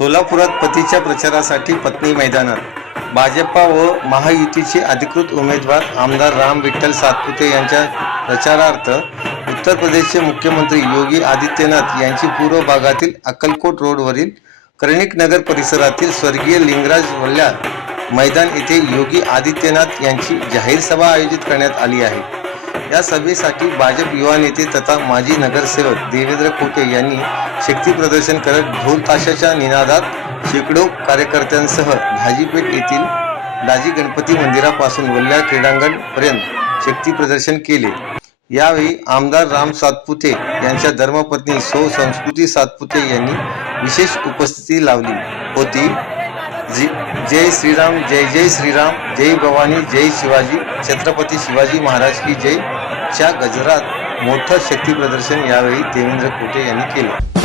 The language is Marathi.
सोलापुरात पतीच्या प्रचारासाठी पत्नी मैदानात। भाजपा व महायुतीचे अधिकृत उमेदवार आमदार राम विठ्ठल सातपुते यांच्या प्रचारार्थ उत्तर प्रदेशचे मुख्यमंत्री योगी आदित्यनाथ यांची पूर्व भागातील अक्कलकोट रोडवरील कर्णिक नगर परिसरातील स्वर्गीय लिंगराज वल्ल्या मैदान येथे योगी आदित्यनाथ यांची जाहीर सभा आयोजित करण्यात आली आहे। या सभेसाठी भाजप युवा नेते तथा माजी नगरसेवक देवेंद्र खोटे यांनी शक्ती प्रदर्शन करत ढोल ताशाच्या निनादात शेकडो कार्यकर्त्यांसह भाजीपेठ येथील दाजी गणपती मंदिरापासून वल्ल्या क्रीडांगण पर्यंत शक्ती प्रदर्शन केले। यावेळी आमदार राम सातपुते यांच्या धर्मपत्नी सौ संस्कृती सातपुते यांनी विशेष उपस्थिती लावली होती। जय श्रीराम, जय जय श्रीराम, जय भवानी, जय शिवाजी, छत्रपती शिवाजी महाराज की जय च्या गजरात मोठं शक्ती प्रदर्शन यावेळी देवेंद्र खोटे यांनी केले।